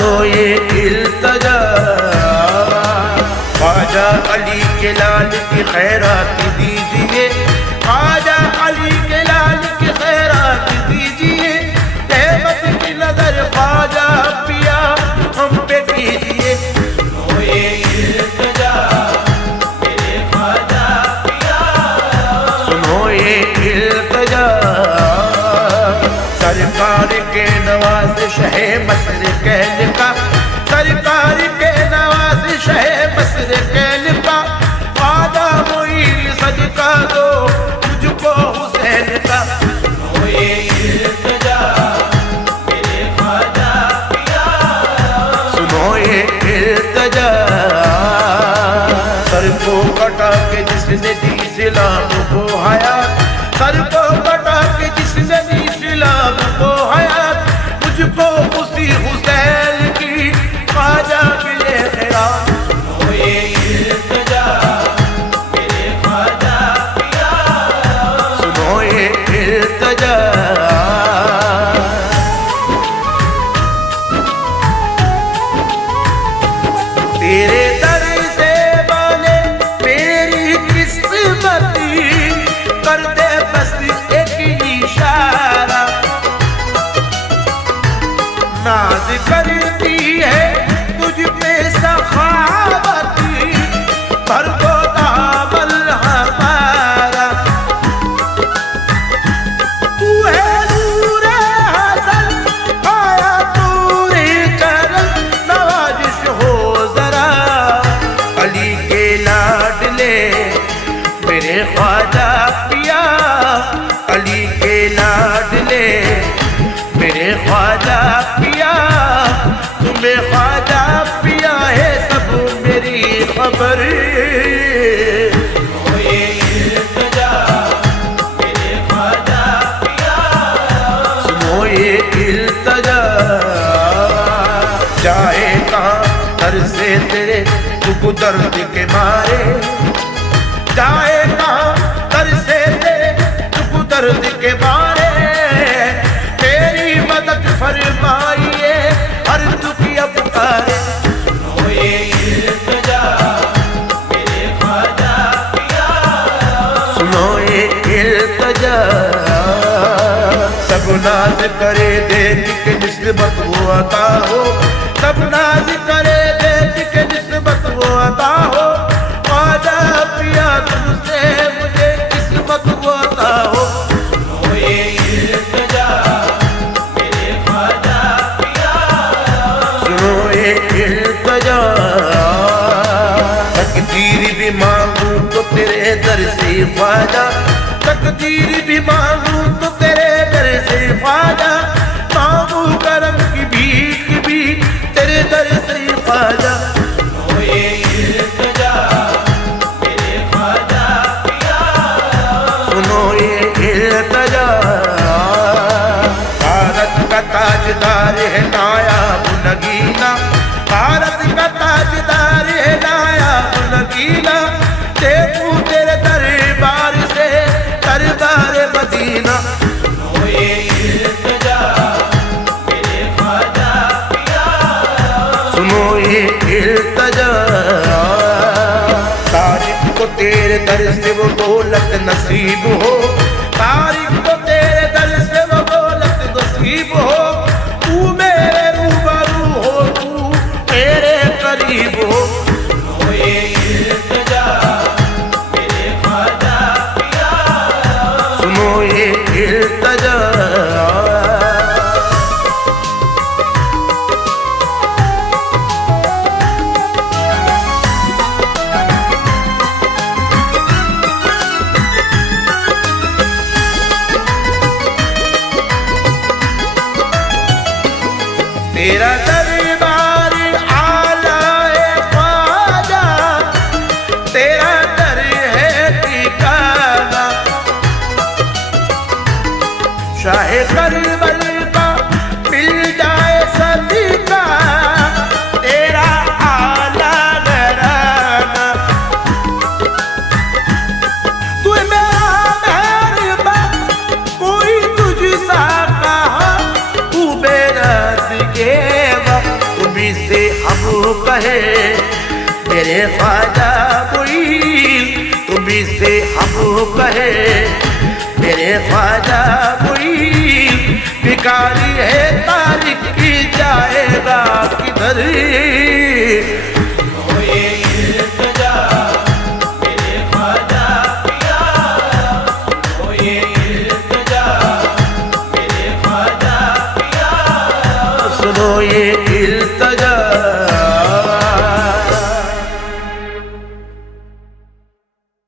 सुनो ये इल्तजा, ख्वाजा अली के लाल की खैरात दीजिए, ख्वाजा अली के लाल की खैरात दीजिए, रहमत की नजर ख्वाजा पिया हम पे कीजिए। सुनो ये इल्तजा मेरे ख्वाजा पिया, सुनो ये इल्तजा, सरकार के नवाज़िश है मसर कहल का, सरकार के नवाज़िश है मसर कहल का, ख्वाजा मुईल सदका दो मुझको हुसैन का। सुनो ये इल्तजा मेरे ख्वाजा पिया, सुनो ये इल्तजा, सर को कटा के जिसने दी इस्लाम को हयात, सर को कटा के जिसने दी इस्लाम को हयात, मुझको उसी हुसैन की ख्वाजा मिले खैरात। सुनो ये इल्तजा मेरे ख्वाजा पिया, सुनो ये इल्तजा। तेरे दर से बने मेरी किस्मती, कर दे बस एक इशारा, नाज करती है तुझ पे सखावती, भर दो दामन हमारा, तू है नूरे हसन आया तूरे चरण, नवाजिश हो जरा अली के लाडले मेरे ख्वाजा पिया, अली के लाडले मेरे ख्वाजा पिया, तुम्हें ख्वाजा पिया है सब मेरी खबर। सुनो ये इल्तजा मेरे ख्वाजा पिया, सुनो ये इल्तजा, जाए कहाँ दर से तेरे दुख दर्द के मारे, जाए कहाँ दर से तेरे दुख दर्द के मारे, तेरी मदद फरमाइए हर दुखिया पुकारे। सुनो ये इल्तजा मेरे ख्वाजा पिया, सुनो ये इल्तजा, सब नाज करे देख के निस्बत वो अता हो, सब नाज करे देख के निस्बत वो अता हो, ख्वाजा पिया तुमसे मुझे किस्मत वो अता हो। सुनो ये इल्तजा मेरे ख्वाजा पिया, सुनो ये इल्तजा, तकदीर भी मांगू तो तेरे दर से ख्वाजा, तकदीर भी मांगू तो तेरे दर से ख्वाजा, मांगू करम की भीख भी तेरे दर से ख्वाजा। सुनो ये इल्तजा मेरे ख्वाजा पिया, सुनो ये इल्तजा, भारत का ताजदार है नायाब नगीना, भारत का ताजदार है नायाब नगीना, देखूं तेरे दरबार से दरबार मदीना। सुनो ये इल्तजा मेरे ख्वाजा पिया, सुनो ये इल्तजा, तारीख को तेरे दर से वो दौलत नसीब हो, तारीख को तेरे दर से वो दौलत नसीब हो, तू मेरे रूबरू हो, तू मेरे करीब हो। सुनो ये इल्तजा मेरे ख्वाजा पिया, सुनो ये इल्तजा, तेरा दरबार आला है ख्वाजा, तेरा दर है ठिकाना, शाहे करबल का मिल जाए सदका, तेरा आला घराना, तू मेरा मेहरबान कोई तुझसा कहा, तू मेरा दिखेगा, तू हम कहे मेरे ख्वाजा मुईन, तुम्ही से हम कहे मेरे ख्वाजा मुईन। भिखारी है तारिक की जाएगा किधर, सुनो ये इल्तिजा मेरे ख्वाजा पिया, सुनो ये इल्तिजा मेरे ख्वाजा पिया, सुनो ये इल्तिजा